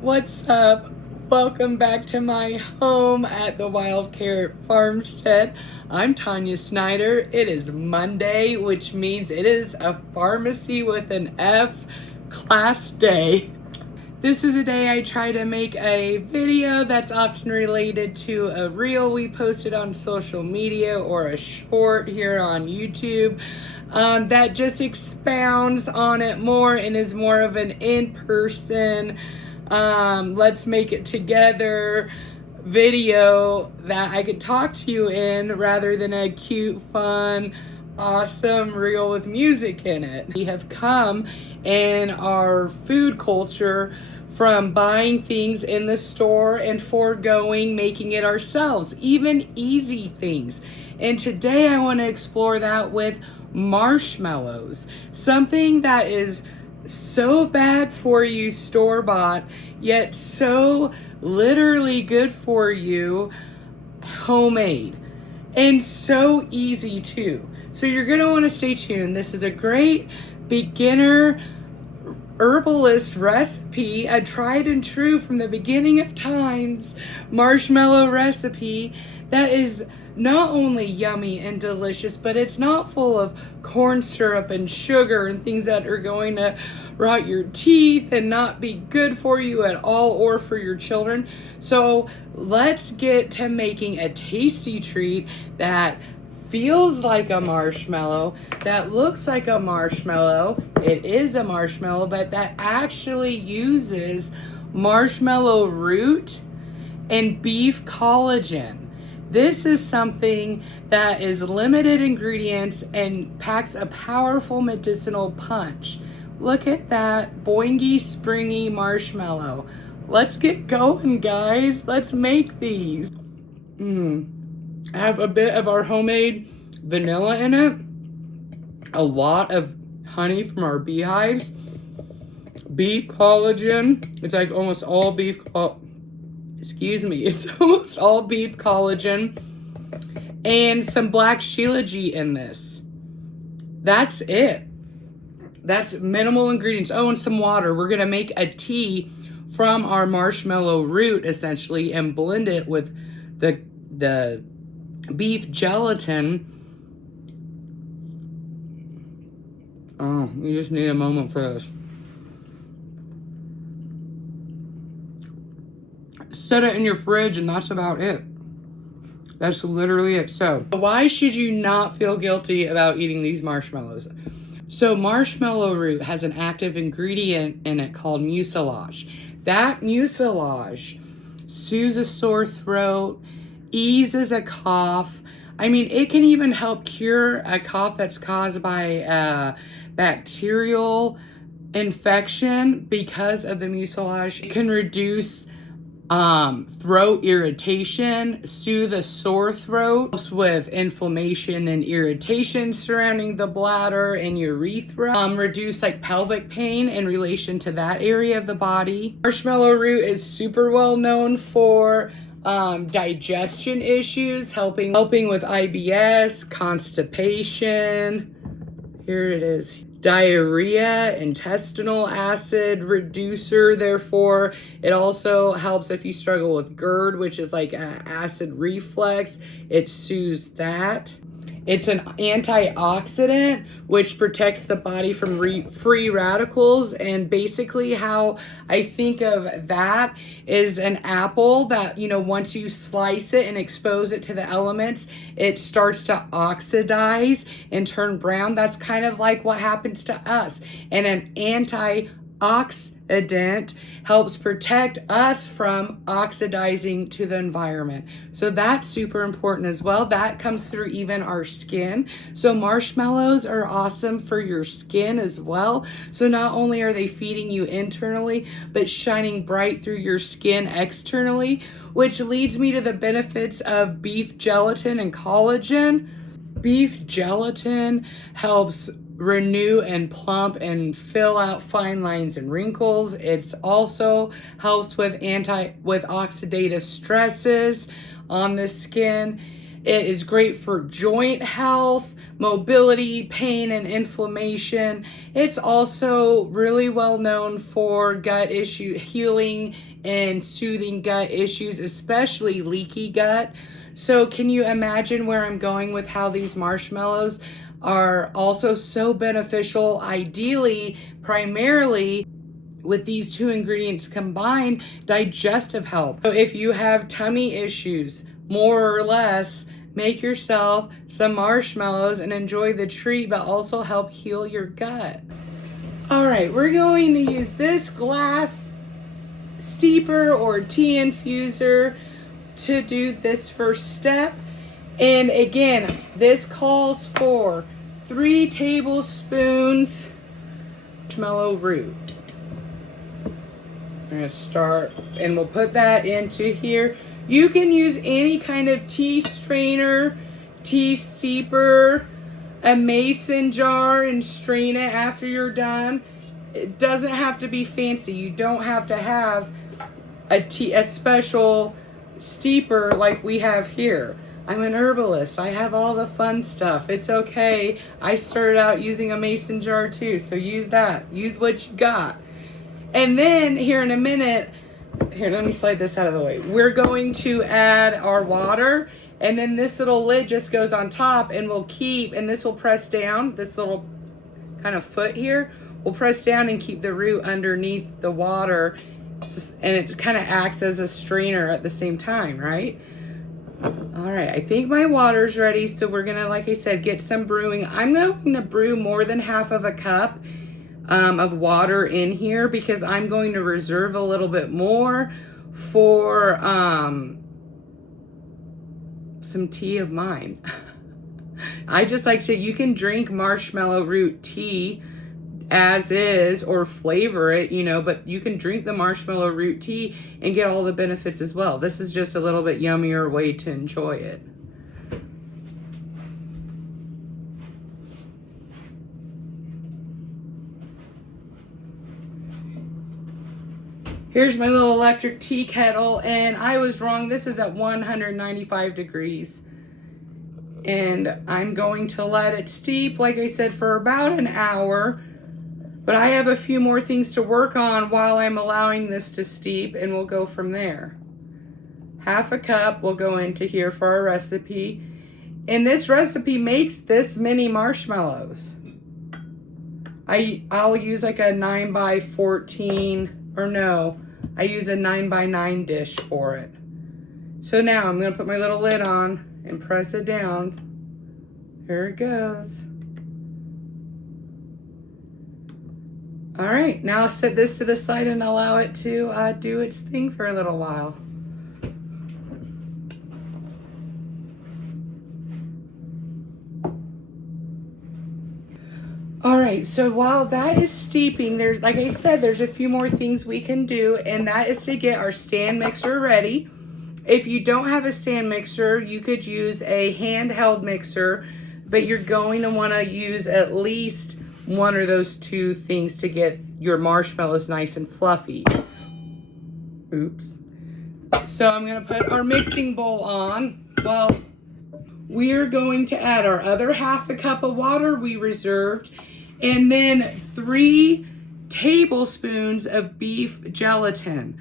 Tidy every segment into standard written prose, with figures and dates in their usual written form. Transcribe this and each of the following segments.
What's up? Welcome back to my home at the Wild Carrot Farmstead. I'm Tanya Snyder. It is Monday, which means it is a pharmacy with an F class day. This is a day I try to make a video that's often related to a reel we posted on social media or a short here on YouTube that just expounds on it more and is more of an in-person let's make it together video that I could talk to you in rather than a cute, fun, awesome reel with music in it. We have come in our food culture from buying things in the store and foregoing making it ourselves, even easy things. And today I want to explore that with marshmallows, something that is so bad for you store-bought, yet so literally good for you homemade, and so easy too. So you're gonna want to stay tuned. This is a great beginner herbalist recipe, a tried and true from the beginning of times marshmallow recipe that is not only yummy and delicious, but it's not full of corn syrup and sugar and things that are going to rot your teeth and not be good for you at all or for your children. So let's get to making a tasty treat that feels like a marshmallow, that looks like a marshmallow, it is a marshmallow, but that actually uses marshmallow root and beef collagen. This is something that is limited ingredients and packs a powerful medicinal punch. Look at that boingy, springy marshmallow. Let's get going, guys. Let's make these. I have a bit of our homemade vanilla in it, a lot of honey from our beehives, beef collagen. It's like almost all beef it's almost all beef collagen, and some black shilajit in this. That's it. That's minimal ingredients. Oh, and some water. We're gonna make a tea from our marshmallow root essentially and blend it with the beef gelatin. Oh, you just need a moment for this. Set it in your fridge and that's about it. That's literally it. So why should you not feel guilty about eating these marshmallows? So marshmallow root has an active ingredient in it called mucilage. That mucilage soothes a sore throat, eases a cough. I mean, it can even help cure a cough that's caused by a bacterial infection because of the mucilage. It can reduce throat irritation, soothe a sore throat, helps with inflammation and irritation surrounding the bladder and urethra, reduce like pelvic pain in relation to that area of the body. Marshmallow root is super well known for digestion issues, helping with IBS, constipation. Here it is. Diarrhea, intestinal acid reducer. Therefore, it also helps if you struggle with GERD, which is like acid reflux. It soothes that. It's an antioxidant, which protects the body from free radicals. And basically how I think of that is an apple that, once you slice it and expose it to the elements, it starts to oxidize and turn brown. That's kind of like what happens to us. And an antioxidant helps protect us from oxidizing to the environment. So that's super important as well. That comes through even our skin. So marshmallows are awesome for your skin as well. So not only are they feeding you internally, but shining bright through your skin externally, which leads me to the benefits of beef gelatin and collagen. Beef gelatin helps renew and plump and fill out fine lines and wrinkles. It's also helps with oxidative stresses on the skin. It is great for joint health, mobility, pain, and inflammation. It's also really well known for gut issue healing and soothing gut issues, especially leaky gut. So can you imagine where I'm going with how these marshmallows are also so beneficial, ideally, primarily with these two ingredients combined, digestive health. So if you have tummy issues, more or less, make yourself some marshmallows and enjoy the treat, but also help heal your gut. All right, we're going to use this glass steeper or tea infuser to do this first step. And again, this calls for 3 tablespoons marshmallow root. I'm gonna start, and we'll put that into here. You can use any kind of tea strainer, tea steeper, a mason jar, and strain it after you're done. It doesn't have to be fancy. You don't have to have a special steeper like we have here. I'm an herbalist. I have all the fun stuff. It's okay. I started out using a mason jar too, so use that. Use what you got. And then here in a minute, here, let me slide this out of the way. We're going to add our water, and then this little lid just goes on top and will keep, and this will press down, this little kind of foot here will press down and keep the root underneath the water, and it kind of acts as a strainer at the same time, right? All right, I think my water's ready, so we're gonna, like I said, get some brewing. I'm going to brew more than half of a cup of water in here because I'm going to reserve a little bit more for some tea of mine. I just like to, you can drink marshmallow root tea as is or flavor it, you know, but you can drink the marshmallow root tea and get all the benefits as well. This is just a little bit yummier way to enjoy it. Here's my little electric tea kettle, and I was wrong. This is at 195 degrees. And I'm going to let it steep, like I said, for about an hour. But I have a few more things to work on while I'm allowing this to steep, and we'll go from there. Half a cup will go into here for our recipe. And this recipe makes this many marshmallows. I'll use like a 9x14, or no, I use a 9x9 dish for it. So now I'm gonna put my little lid on and press it down. There it goes. All right, now I'll set this to the side and allow it to do its thing for a little while. All right, so while that is steeping, there's, like I said, there's a few more things we can do, and that is to get our stand mixer ready. If you don't have a stand mixer, you could use a handheld mixer, but you're going to want to use at least one of those two things to get your marshmallows nice and fluffy. Oops. So I'm going to put our mixing bowl on. Well, we're going to add our other half a cup of water we reserved, and then 3 tablespoons of beef gelatin.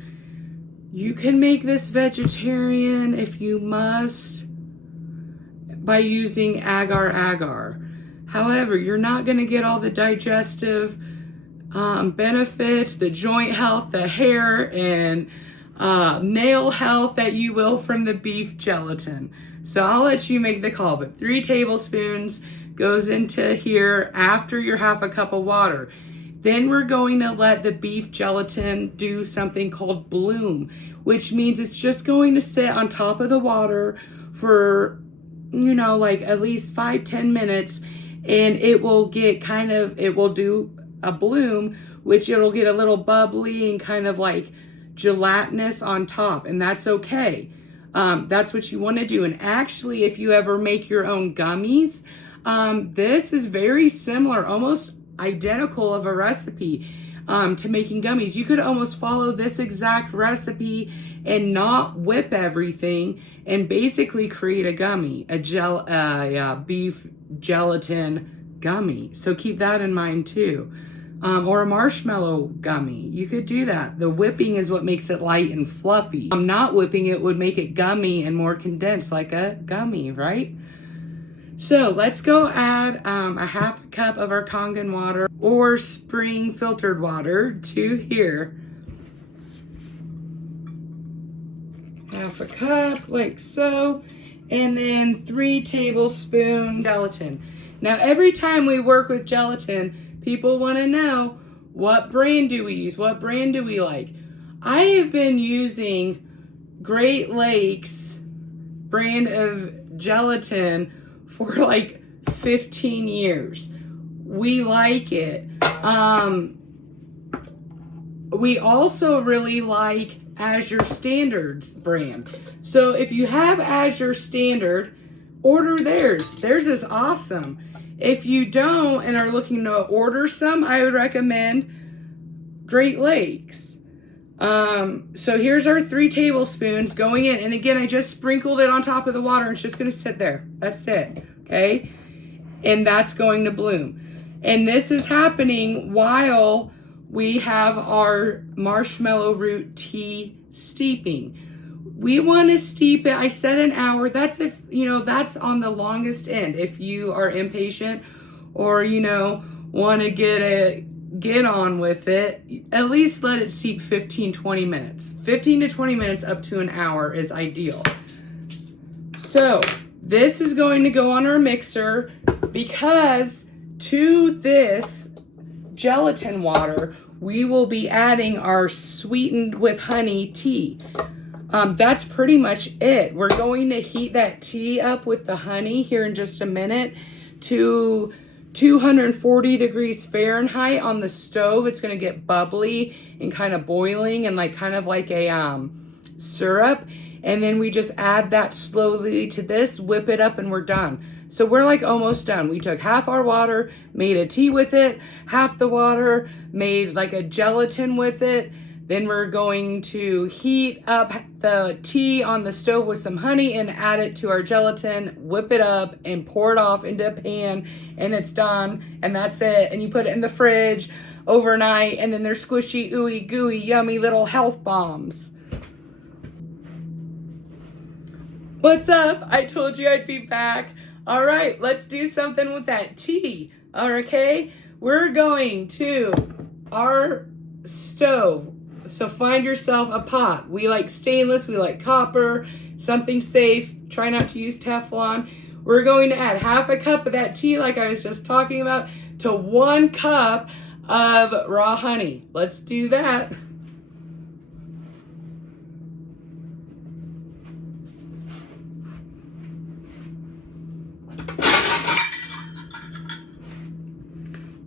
You can make this vegetarian if you must by using agar-agar. However, you're not going to get all the digestive benefits, the joint health, the hair, and nail health that you will from the beef gelatin. So I'll let you make the call, but 3 tablespoons goes into here after your half a cup of water. Then we're going to let the beef gelatin do something called bloom, which means it's just going to sit on top of the water for, you know, like at least 5-10 minutes, and it will get kind of, it will do a bloom, which it'll get a little bubbly and kind of like gelatinous on top, and that's okay. That's what you want to do. And actually, if you ever make your own gummies, this is very similar, almost identical of a recipe to making gummies. You could almost follow this exact recipe and not whip everything and basically create a gummy, a beef gelatin gummy. So keep that in mind too. or a marshmallow gummy. You could do that. The whipping is what makes it light and fluffy. Not whipping it would make it gummy and more condensed like a gummy, right? So let's go add a half a cup of our Kangen water or spring filtered water to here. Half a cup, like so. And then 3 tablespoons gelatin. Now, every time we work with gelatin, people want to know, what brand do we use? What brand do we like? I have been using Great Lakes brand of gelatin for like 15 years. We like it. We also really like Azure Standard's brand. So if you have Azure Standard, order theirs. Theirs is awesome. If you don't and are looking to order some, I would recommend Great Lakes. So here's our 3 tablespoons going in. And again, I just sprinkled it on top of the water and it's just gonna sit there. That's it, okay? And that's going to bloom. And this is happening while we have our marshmallow root tea steeping. We want to steep it, I said an hour. That's if, that's on the longest end. If you are impatient or, want to get on with it, at least let it steep 15-20 minutes. 15 to 20 minutes up to an hour is ideal. So this is going to go on our mixer because to this gelatin water, we will be adding our sweetened with honey tea. That's pretty much it. We're going to heat that tea up with the honey here in just a minute to 240 degrees Fahrenheit on the stove. It's going to get bubbly and kind of boiling and kind of like a syrup. And then we just add that slowly to this, whip it up, and we're done. So we're almost done. We took half our water, made a tea with it, half the water, made a gelatin with it. Then we're going to heat up the tea on the stove with some honey and add it to our gelatin, whip it up, and pour it off into a pan, and it's done, and that's it. And you put it in the fridge overnight, and then they're squishy, ooey, gooey, yummy little health bombs. What's up? I told you I'd be back. All right, let's do something with that tea. Okay, we're going to our stove. So find yourself a pot. We like stainless, we like copper, something safe. Try not to use Teflon. We're going to add half a cup of that tea like I was just talking about to 1 cup of raw honey. Let's do that.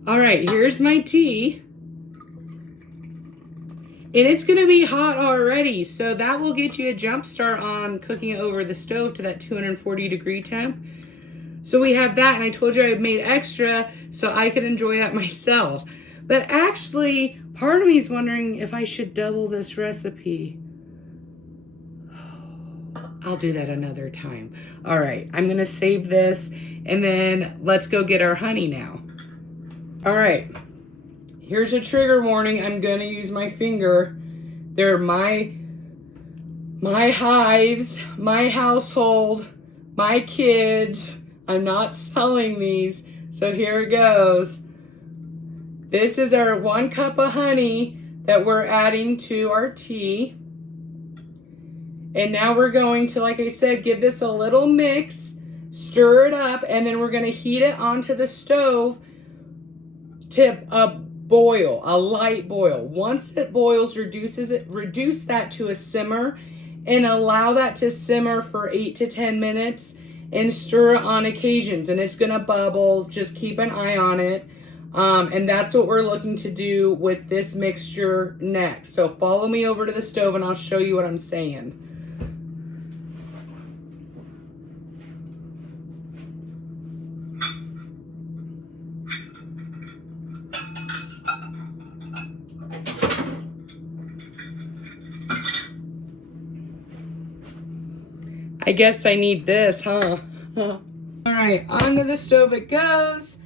All right, here's my tea. And it's gonna be hot already, so that will get you a jump start on cooking it over the stove to that 240 degree temp. So we have that, and I told you I made extra so I could enjoy that myself. But actually, part of me is wondering if I should double this recipe. I'll do that another time. All right, I'm gonna save this, and then let's go get our honey now. All right. Here's a trigger warning. I'm gonna use my finger. They're my hives, my household, my kids. I'm not selling these. So here it goes. This is our 1 cup of honey that we're adding to our tea. And now we're going to, like I said, give this a little mix, stir it up, and then we're gonna heat it onto the stove to boil, a light boil. Once it boils, reduce that to a simmer and allow that to simmer for 8 to 10 minutes and stir it on occasions, and it's gonna bubble. Just keep an eye on it. And that's what we're looking to do with this mixture next. So follow me over to the stove and I'll show you what I'm saying. I guess I need this, huh? All right, onto the stove it goes.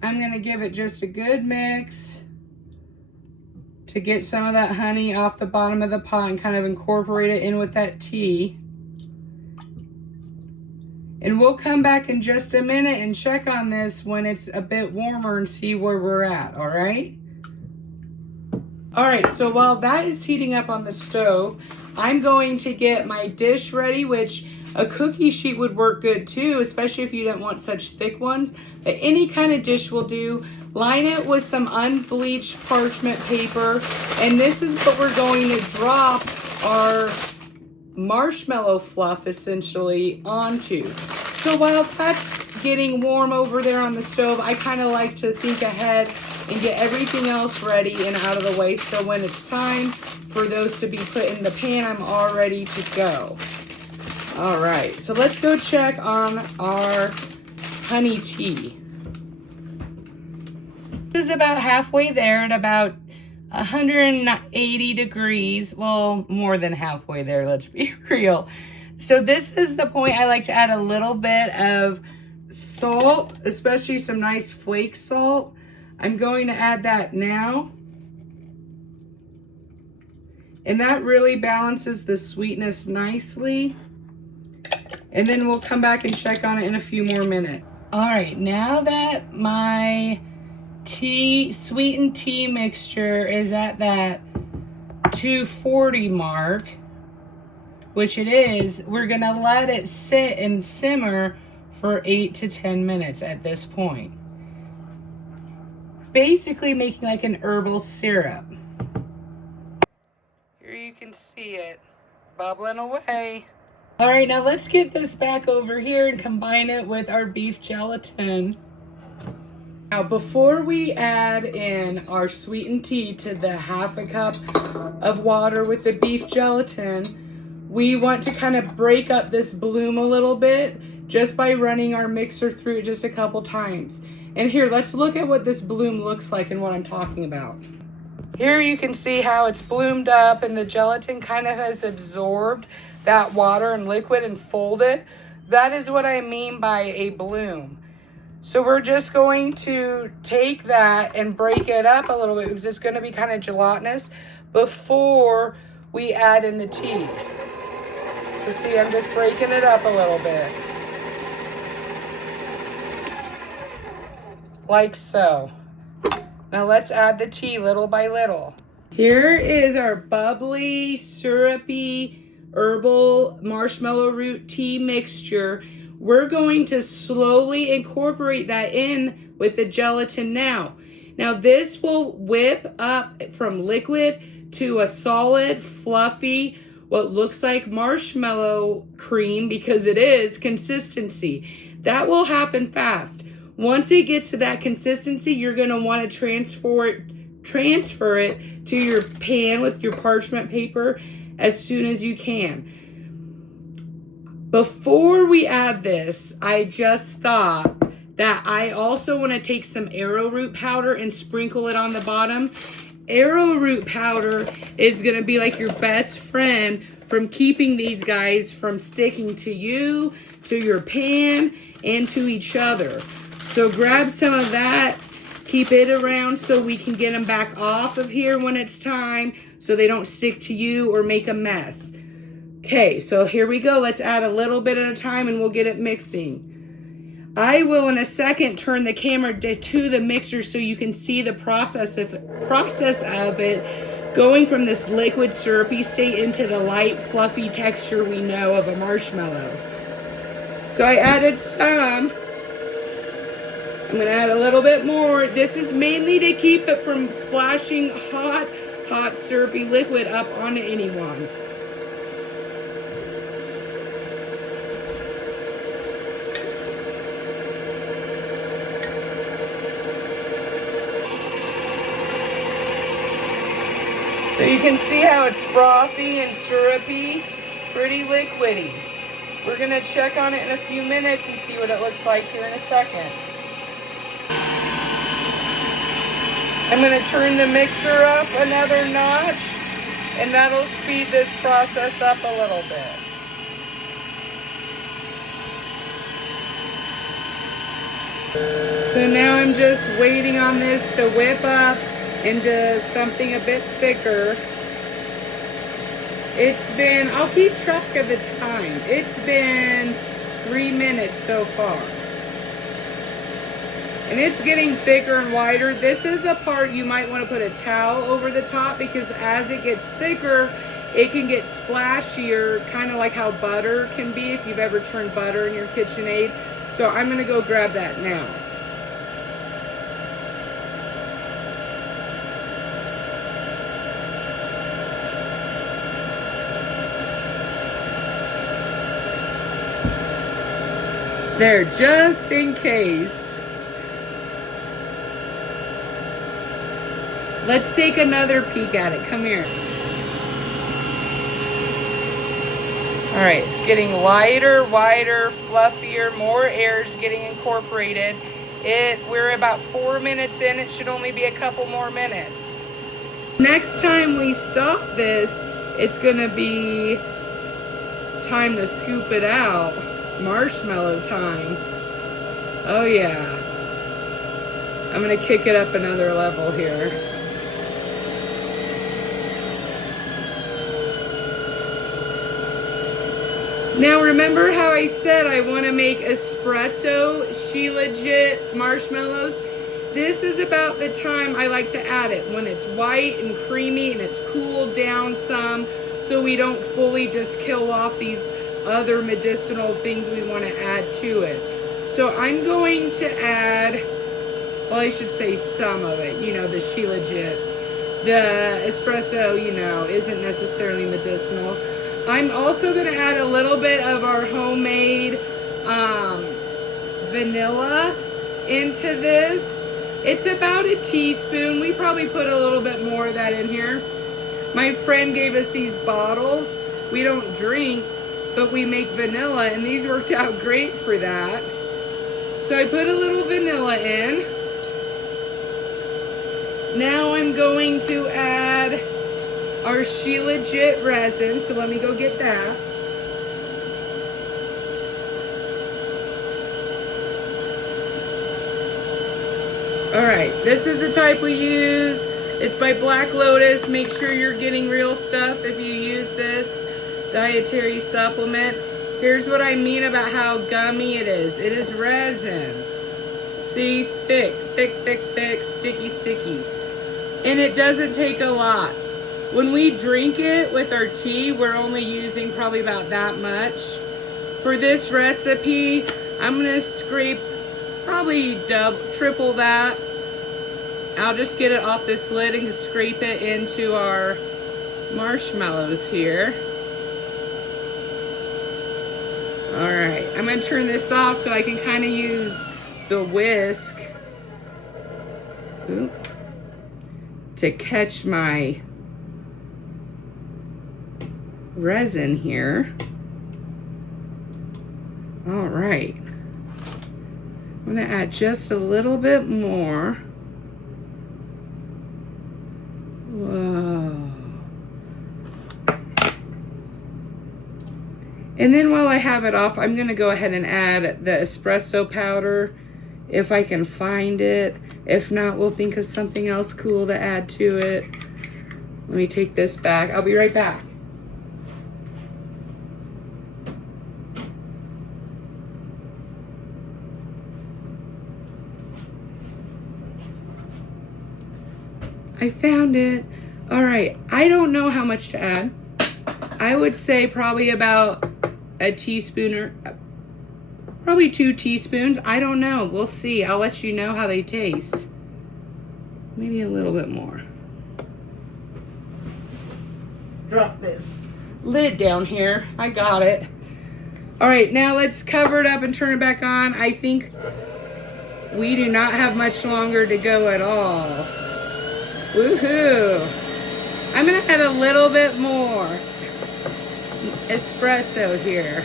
I'm gonna give it just a good mix. to get some of that honey off the bottom of the pot and kind of incorporate it in with that tea. And we'll come back in just a minute and check on this when it's a bit warmer and see where we're at, all right? All right, so while that is heating up on the stove, I'm going to get my dish ready, which a cookie sheet would work good too, especially if you don't want such thick ones. But any kind of dish will do. Line it with some unbleached parchment paper. And this is what we're going to drop our marshmallow fluff essentially onto. So while that's getting warm over there on the stove, I kind of like to think ahead and get everything else ready and out of the way, so when it's time for those to be put in the pan, I'm all ready to go. All right, so let's go check on our honey tea. This is about halfway there at about 180 degrees. Well, more than halfway there, let's be real. So this is the point I like to add a little bit of salt, especially some nice flake salt. I'm going to add that now. And that really balances the sweetness nicely. And then we'll come back and check on it in a few more minutes. All right, now that my sweetened tea mixture is at that 240 mark, which it is, we're gonna let it sit and simmer for 8 to 10 minutes at this point. Basically making like an herbal syrup. Here you can see it bubbling away. All right, now let's get this back over here and combine it with our beef gelatin. Now, before we add in our sweetened tea to the half a cup of water with the beef gelatin, we want to kind of break up this bloom a little bit just by running our mixer through it just a couple times. And here, let's look at what this bloom looks like and what I'm talking about. Here you can see how it's bloomed up and the gelatin kind of has absorbed that water and liquid and folded. That is what I mean by a bloom. So we're just going to take that and break it up a little bit because it's going to be kind of gelatinous before we add in the tea. So see, I'm just breaking it up a little bit. Like so. Now let's add the tea little by little. Here is our bubbly, syrupy, herbal marshmallow root tea mixture. We're going to slowly incorporate that in with the gelatin now. Now this will whip up from liquid to a solid, fluffy, what looks like marshmallow cream, because it is consistency. That will happen fast. Once it gets to that consistency, you're gonna wanna transfer it to your pan with your parchment paper as soon as you can. Before we add this, I just thought that I also want to take some arrowroot powder and sprinkle it on the bottom. Arrowroot powder is going to be like your best friend from keeping these guys from sticking to you, to your pan, and to each other. So grab some of that, keep it around so we can get them back off of here when it's time so they don't stick to you or make a mess. Okay, so here we go. Let's add a little bit at a time and we'll get it mixing. I will in a second turn the camera to the mixer so you can see the process of it going from this liquid syrupy state into the light fluffy texture we know of a marshmallow. So I added some. I'm gonna add a little bit more. This is mainly to keep it from splashing hot syrupy liquid up onto anyone. So you can see how it's frothy and syrupy, pretty liquidy. We're gonna check on it in a few minutes and see what it looks like here in a second. I'm gonna turn the mixer up another notch, and that'll speed this process up a little bit. So now I'm just waiting on this to whip up into something a bit thicker. It's been, I'll keep track of the time. It's been 3 minutes so far. And it's getting thicker and wider. This is a part you might want to put a towel over the top, because as it gets thicker, it can get splashier, kind of like how butter can be if you've ever churned butter in your KitchenAid. So I'm going to go grab that now. There, just in case. Let's take another peek at it. Come here. All right, it's getting lighter, wider, fluffier, more air is getting incorporated. We're about 4 minutes in. It should only be a couple more minutes. Next time we stop this, it's gonna be time to scoop it out. Marshmallow time. Oh yeah. I'm gonna kick it up another level here. Now remember how I said I want to make espresso Shilajit marshmallows? This is about the time I like to add it, when it's white and creamy and it's cooled down some, so we don't fully just kill off these other medicinal things we want to add to it. So I'm going to add, well, I should say some of it, you know, the Shilajit. The espresso, you know, isn't necessarily medicinal. I'm also going to add a little bit of our homemade vanilla into this. It's about a teaspoon. We probably put a little bit more of that in here. My friend gave us these bottles. We don't drink, but we make vanilla, and these worked out great for that. So I put a little vanilla in. Now I'm going to add our Shilajit resin, so let me go get that. All right, this is the type we use. It's by Black Lotus. Make sure you're getting real stuff if you use this dietary supplement. Here's what I mean about how gummy it is. It is resin. See, thick, thick, thick, thick, sticky, sticky. And it doesn't take a lot. When we drink it with our tea, we're only using probably about that much. For this recipe, I'm gonna scrape probably triple that. I'll just get it off this lid and scrape it into our marshmallows here. All right, I'm gonna turn this off so I can kind of use the whisk to catch my resin here. All right, I'm gonna add just a little bit more. Whoa. And then while I have it off, I'm gonna go ahead and add the espresso powder if I can find it. If not, we'll think of something else cool to add to it. Let me take this back. I'll be right back. I found it. All right, I don't know how much to add. I would say probably about a teaspoon or probably 2 teaspoons. I don't know, we'll see. I'll let you know how they taste. Maybe a little bit more. Drop this lid down here. I got it. All right, now let's cover it up and turn it back on. I think we do not have much longer to go at all. Woohoo! I'm gonna add a little bit more espresso here.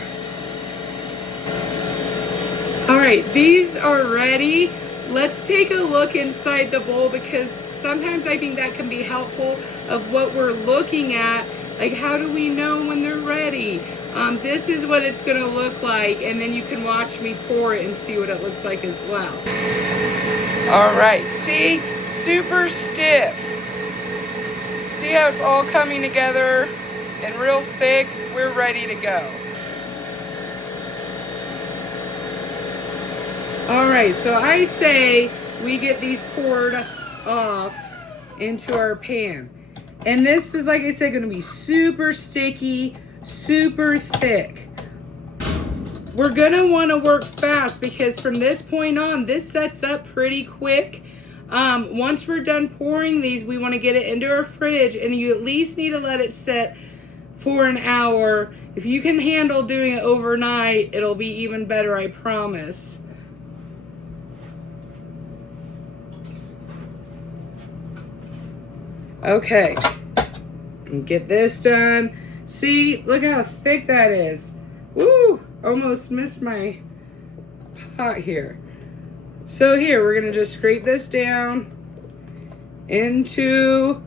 All right, these are ready. Let's take a look inside the bowl, because sometimes I think that can be helpful of what we're looking at. Like, how do we know when they're ready? This is what it's gonna look like, and then you can watch me pour it and see what it looks like as well. All right, see? super stiff. See how it's all coming together and real thick? We're ready to go. All right, so I say we get these poured off into our pan. And this is, like I said, gonna be super sticky, super thick. We're gonna wanna work fast because from this point on, this sets up pretty quick. Once we're done pouring these, we wanna get it into our fridge, and you at least need to let it set for an hour. If you can handle doing it overnight, it'll be even better, I promise. Okay, get this done. See, look how thick that is. Woo, almost missed my pot here. So here, we're gonna just scrape this down into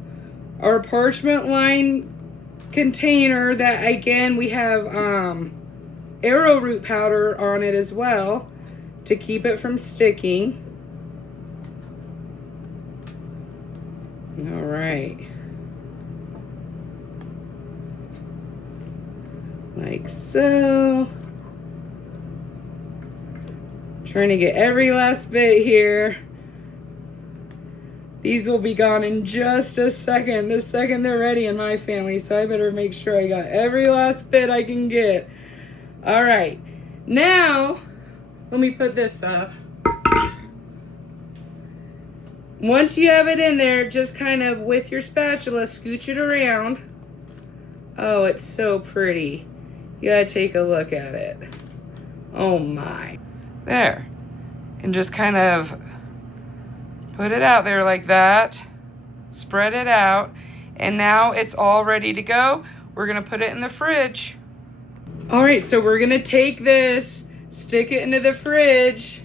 our parchment lined container that, again, we have arrowroot powder on it as well to keep it from sticking. All right. Like so. Trying to get every last bit here. These will be gone in just a second. The second they're ready in my family, so I better make sure I got every last bit I can get. All right. Now, let me put this up. Once you have it in there, just kind of with your spatula, scooch it around. Oh, it's so pretty. You gotta take a look at it. Oh my. There. And just kind of put it out there like that. Spread it out. And now it's all ready to go. We're gonna put it in the fridge. All right, so we're gonna take this, stick it into the fridge.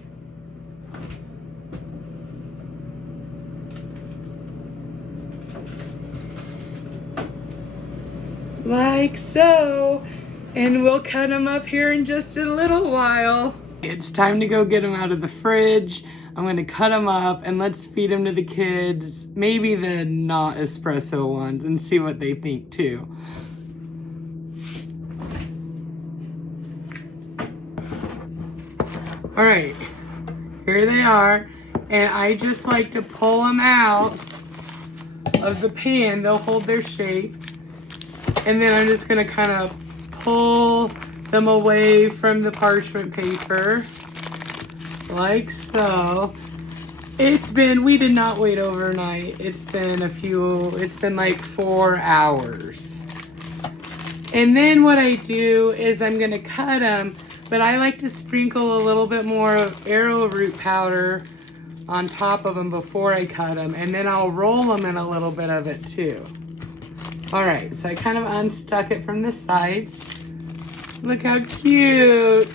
Like so, and we'll cut them up here in just a little while. It's time to go get them out of the fridge. I'm gonna cut them up and let's feed them to the kids, maybe the not espresso ones, and see what they think too. All right, here they are, and I just like to pull them out of the pan. They'll hold their shape. And then I'm just gonna kind of pull them away from the parchment paper, like so. We did not wait overnight. It's been like 4 hours. And then what I do is I'm gonna cut them, but I like to sprinkle a little bit more of arrowroot powder on top of them before I cut them, and then I'll roll them in a little bit of it too. All right, so I kind of unstuck it from the sides. Look how cute.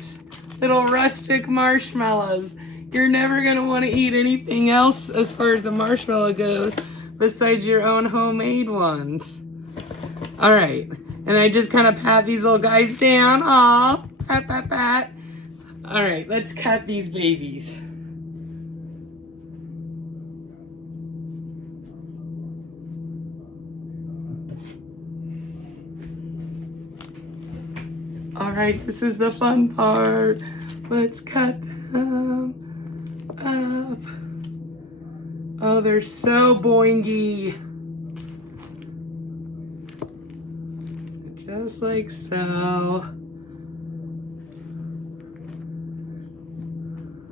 Little rustic marshmallows. You're never gonna wanna eat anything else as far as a marshmallow goes besides your own homemade ones. All right, and I just kind of pat these little guys down. Aw, pat, pat, pat. All right, let's cut these babies. All right, this is the fun part. Let's cut them up. Oh, they're so boingy. Just like so.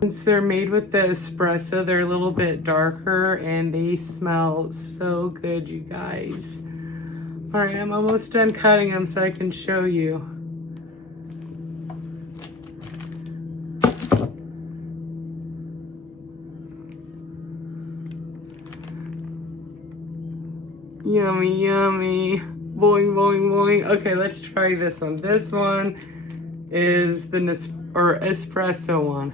Since they're made with the espresso, they're a little bit darker and they smell so good, you guys. All right, I'm almost done cutting them so I can show you. Yummy, yummy. Boing, boing, boing. Okay, let's try this one. This one is the espresso one.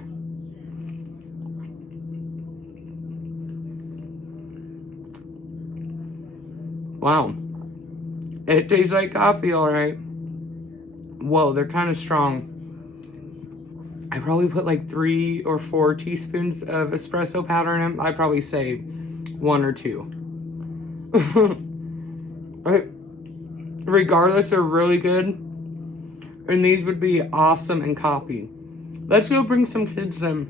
Wow. It tastes like coffee, all right. Whoa, they're kind of strong. I probably put like 3 or 4 teaspoons of espresso powder in them. I'd probably say 1 or 2. Regardless, they're really good. And these would be awesome in coffee. Let's go bring some kids in.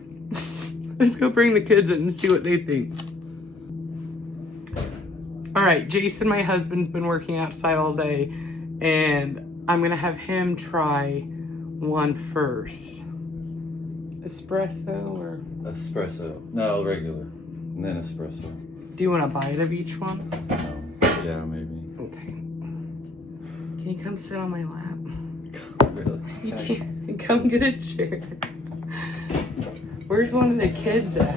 Let's go bring the kids in and see what they think. All right, Jason, my husband's been working outside all day, and I'm gonna have him try one first. Espresso or? Espresso. No, regular. And then espresso. Do you want a bite of each one? Yeah, maybe. Okay. Can you come sit on my lap? Really? You can't. Come get a chair. Where's one of the kids at?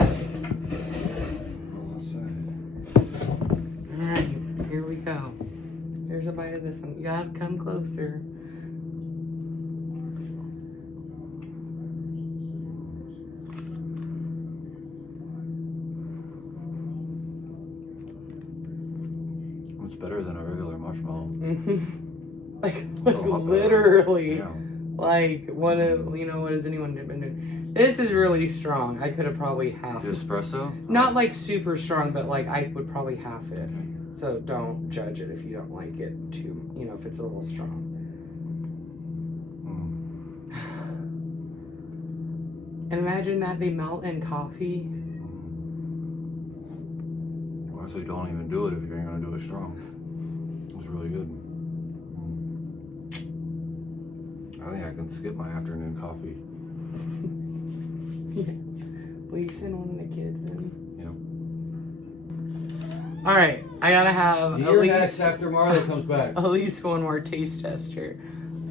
Alright, here we go. Here's a bite of this one. You gotta come closer. It's better than a regular marshmallow. like literally. Yeah. Like, what has anyone been doing? This is really strong. I could have probably half The espresso? Not like super strong, but like I would probably half it. So don't judge it if you don't like it too, if it's a little strong. And imagine that they melt in coffee. Well, I say don't even do it if you ain't gonna do it strong. It's really good. I think I can skip my afternoon coffee. Yeah. Will you send one of the kids in? Yeah. All right, I gotta have You're next after Marlo comes back. at least one more taste tester.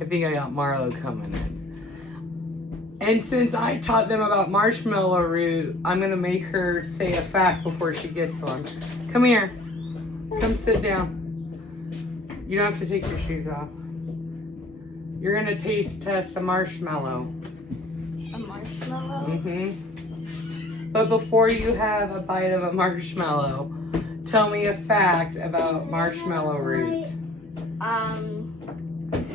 I think I got Marlo coming in. And since I taught them about marshmallow root, I'm gonna make her say a fact before she gets one. Come here. Come sit down. You don't have to take your shoes off. You're gonna taste test a marshmallow. A marshmallow? Mm-hmm. But before you have a bite of a marshmallow, tell me a fact about marshmallow root.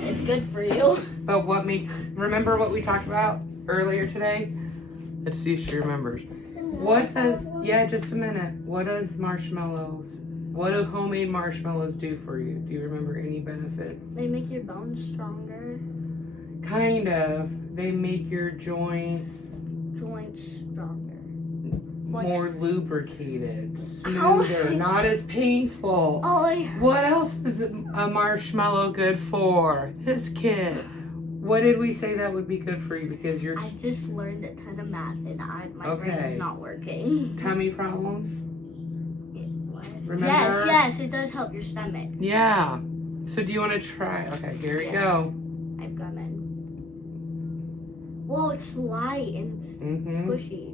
It's good for you. But remember what we talked about earlier today? Let's see if she remembers. Just a minute. What do homemade marshmallows do for you? Do you remember any benefits? They make your bones stronger. Kind of. They make your joints Stronger. more lubricated, smoother, not as painful. What else is a marshmallow good for? This kid. What did we say that would be good for you? Because I just learned a ton of math and my brain is not working. Tummy problems? What? Remember? Yes, it does help your stomach. Yeah. So do you want to try? Okay, here we go. I've got it. Whoa, it's light and it's squishy.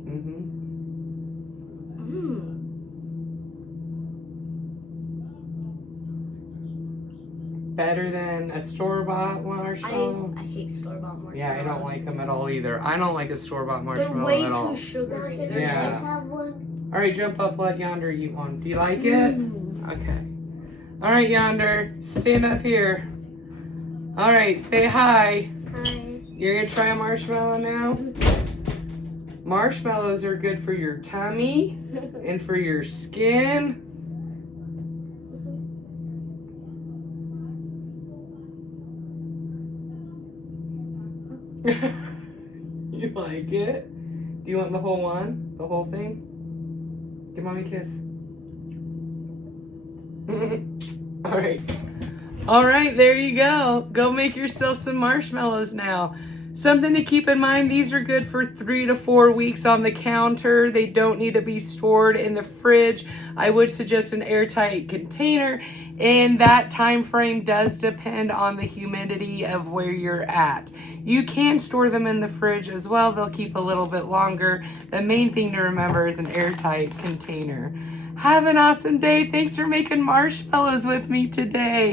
Better than a store-bought marshmallow? I hate store-bought marshmallows. Yeah, I don't like them at all either. I don't like a store-bought marshmallow They're way at all. too sugary. Yeah. All right, jump up, let Yonder eat one. Do you like it? Okay. All right, Yonder, stand up here. All right, say hi. Hi. You're gonna try a marshmallow now? Marshmallows are good for your tummy and for your skin. You like it? Do you want the whole one? The whole thing? Give mommy a kiss. All right, there you go. Go make yourself some marshmallows now. Something to keep in mind, these are good for 3 to 4 weeks on the counter. They don't need to be stored in the fridge. I would suggest an airtight container, and that time frame does depend on the humidity of where you're at. You can store them in the fridge as well. They'll keep a little bit longer. The main thing to remember is an airtight container. Have an awesome day. Thanks for making marshmallows with me today.